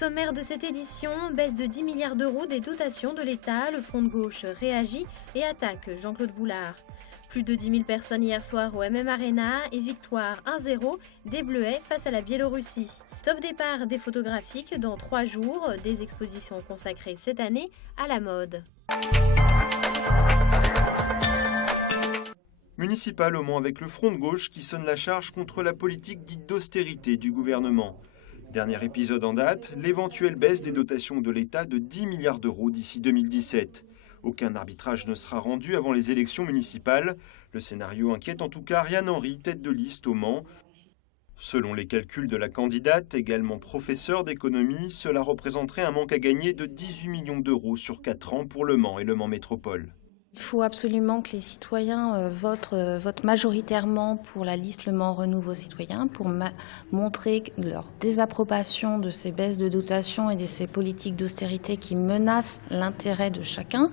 sommaire de cette édition, baisse de 10 milliards d'euros des dotations de l'État, le front de gauche réagit et attaque Jean-Claude Boulard. Plus de 10 000 personnes hier soir au MM Arena et victoire 1-0 des Bleuets face à la Biélorussie. Top départ des photographiques dans 3 jours, des expositions consacrées cette année à la mode. Municipal au Mans avec le front de gauche qui sonne la charge contre la politique dite d'austérité du gouvernement. Dernier épisode en date, l'éventuelle baisse des dotations de l'État de 10 milliards d'euros d'ici 2017. Aucun arbitrage ne sera rendu avant les élections municipales. Le scénario inquiète en tout cas Ariane Henry, tête de liste au Mans. Selon les calculs de la candidate, également professeure d'économie, cela représenterait un manque à gagner de 18 millions d'euros sur 4 ans pour le Mans et le Mans Métropole. Il faut absolument que les citoyens votent majoritairement pour la liste Le Mans Renouveau Citoyen pour montrer leur désapprobation de ces baisses de dotation et de ces politiques d'austérité qui menacent l'intérêt de chacun,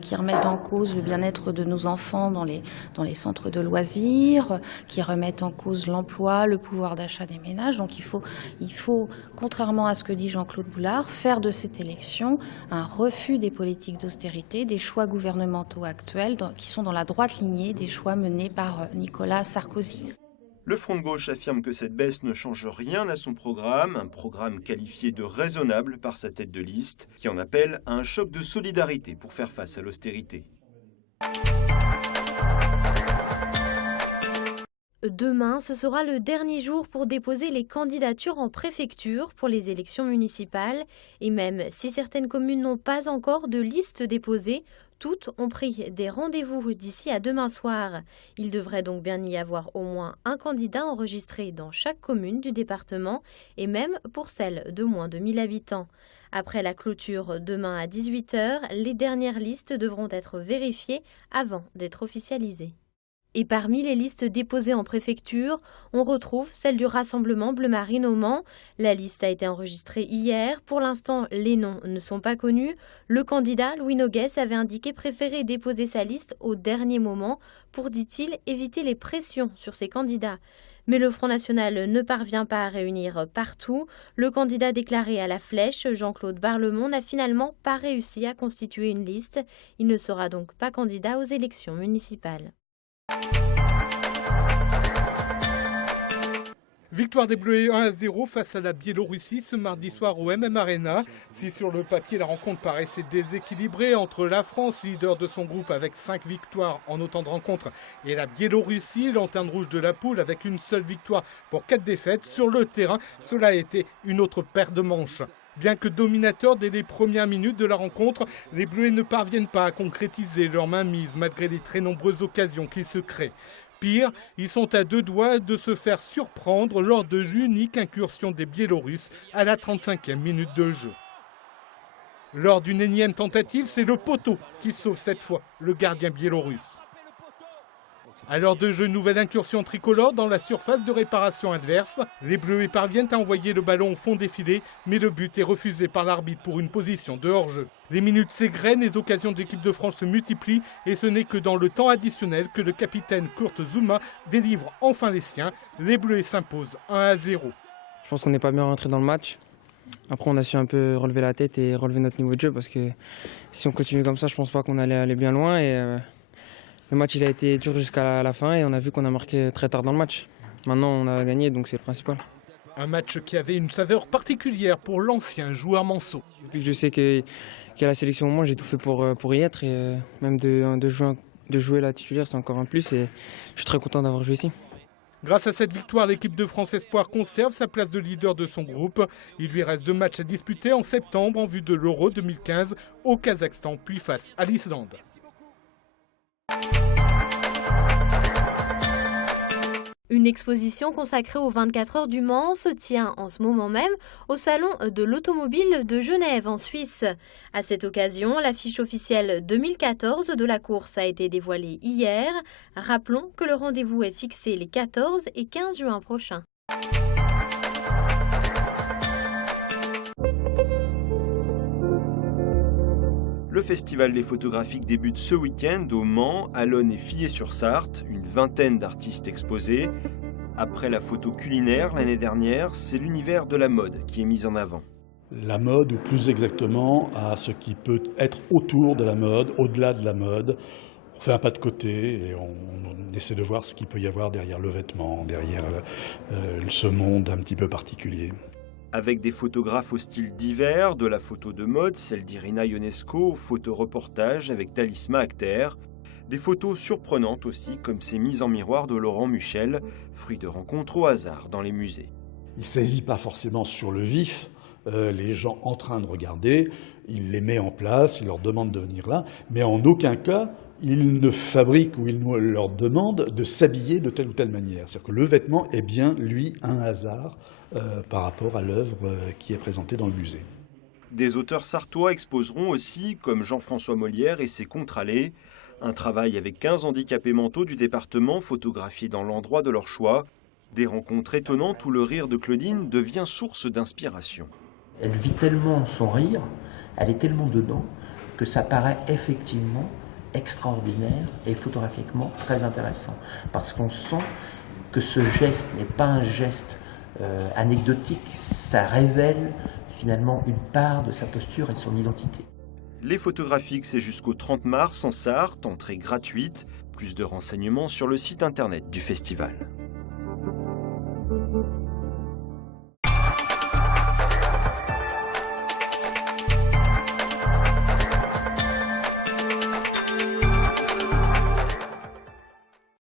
qui remettent en cause le bien-être de nos enfants dans les centres de loisirs, qui remettent en cause l'emploi, le pouvoir d'achat des ménages. Donc il faut, contrairement à ce que dit Jean-Claude Boulard, faire de cette élection un refus des politiques d'austérité, des choix gouvernementaux actuels qui sont dans la droite lignée des choix menés par Nicolas Sarkozy. Le Front de gauche affirme que cette baisse ne change rien à son programme, un programme qualifié de raisonnable par sa tête de liste, qui en appelle à un choc de solidarité pour faire face à l'austérité. Demain, ce sera le dernier jour pour déposer les candidatures en préfecture pour les élections municipales. Et même si certaines communes n'ont pas encore de liste déposée, toutes ont pris des rendez-vous d'ici à demain soir. Il devrait donc bien y avoir au moins un candidat enregistré dans chaque commune du département et même pour celles de moins de 1000 habitants. Après la clôture demain à 18 h, les dernières listes devront être vérifiées avant d'être officialisées. Et parmi les listes déposées en préfecture, on retrouve celle du Rassemblement Bleu Marine au Mans. La liste a été enregistrée hier. Pour l'instant, les noms ne sont pas connus. Le candidat, Louis Noguès, avait indiqué préférer déposer sa liste au dernier moment pour, dit-il, éviter les pressions sur ses candidats. Mais le Front National ne parvient pas à réunir partout. Le candidat déclaré à la Flèche, Jean-Claude Barlemont, n'a finalement pas réussi à constituer une liste. Il ne sera donc pas candidat aux élections municipales. Victoire des Bleus 1-0 face à la Biélorussie ce mardi soir au MM Arena. Si sur le papier la rencontre paraissait déséquilibrée entre la France, leader de son groupe avec 5 victoires en autant de rencontres, et la Biélorussie, lanterne rouge de la poule avec une seule victoire pour 4 défaites, sur le terrain, cela a été une autre paire de manches. Bien que dominateurs dès les premières minutes de la rencontre, les Bleus ne parviennent pas à concrétiser leur mainmise malgré les très nombreuses occasions qui se créent. Pire, ils sont à 2 doigts de se faire surprendre lors de l'unique incursion des Biélorusses à la 35e minute de jeu. Lors d'une énième tentative, c'est le poteau qui sauve cette fois le gardien biélorusse. À l'heure de jeu, nouvelle incursion tricolore dans la surface de réparation adverse. Les Bleus parviennent à envoyer le ballon au fond des filets, mais le but est refusé par l'arbitre pour une position de hors-jeu. Les minutes s'égrènent, les occasions de l'équipe de France se multiplient et ce n'est que dans le temps additionnel que le capitaine Kurt Zouma délivre enfin les siens. Les Bleus s'imposent 1-0. Je pense qu'on n'est pas bien rentré dans le match. Après, on a su un peu relever la tête et relever notre niveau de jeu parce que si on continue comme ça, je pense pas qu'on allait aller bien loin. Le match il a été dur jusqu'à la fin et on a vu qu'on a marqué très tard dans le match. Maintenant on a gagné donc c'est le principal. Un match qui avait une saveur particulière pour l'ancien joueur Manceau. Depuis que je sais qu'il y a la sélection au Mans, j'ai tout fait pour y être et même de jouer la titulaire c'est encore un plus et je suis très content d'avoir joué ici. Grâce à cette victoire, l'équipe de France Espoir conserve sa place de leader de son groupe. Il lui reste 2 matchs à disputer en septembre en vue de l'Euro 2015 au Kazakhstan puis face à l'Islande. Une exposition consacrée aux 24 heures du Mans se tient en ce moment même au Salon de l'Automobile de Genève en Suisse. À cette occasion, l'affiche officielle 2014 de la course a été dévoilée hier. Rappelons que le rendez-vous est fixé les 14 et 15 juin prochains. Le festival des photographiques débute ce week-end au Mans, Allonne et Fillet-sur-Sarthe, une vingtaine d'artistes exposés. Après la photo culinaire l'année dernière, c'est l'univers de la mode qui est mis en avant. la mode, ou plus exactement à ce qui peut être autour de la mode, au-delà de la mode. On fait un pas de côté et on essaie de voir ce qu'il peut y avoir derrière le vêtement, derrière ce monde un petit peu particulier. Avec des photographes au style divers, de la photo de mode, celle d'Irina Ionesco, au photoreportage avec Talisma Akhter. Des photos surprenantes aussi, comme ces mises en miroir de Laurent Muchel, fruit de rencontres au hasard dans les musées. Il ne saisit pas forcément sur le vif les gens en train de regarder, il les met en place, il leur demande de venir là, mais en aucun cas il ne fabrique ou il leur demande de s'habiller de telle ou telle manière. C'est-à-dire que le vêtement est bien, lui, un hasard par rapport à l'œuvre qui est présentée dans le musée. Des auteurs sarthois exposeront aussi, comme Jean-François Molière et ses contre-allées, un travail avec 15 handicapés mentaux du département photographiés dans l'endroit de leur choix. Des rencontres étonnantes où le rire de Claudine devient source d'inspiration. Elle vit tellement son rire, elle est tellement dedans, que ça paraît effectivement extraordinaire et photographiquement très intéressant. Parce qu'on sent que ce geste n'est pas un geste anecdotique, ça révèle finalement une part de sa posture et de son identité. Les photographiques, c'est jusqu'au 30 mars en Sarthe, entrée gratuite. Plus de renseignements sur le site internet du festival.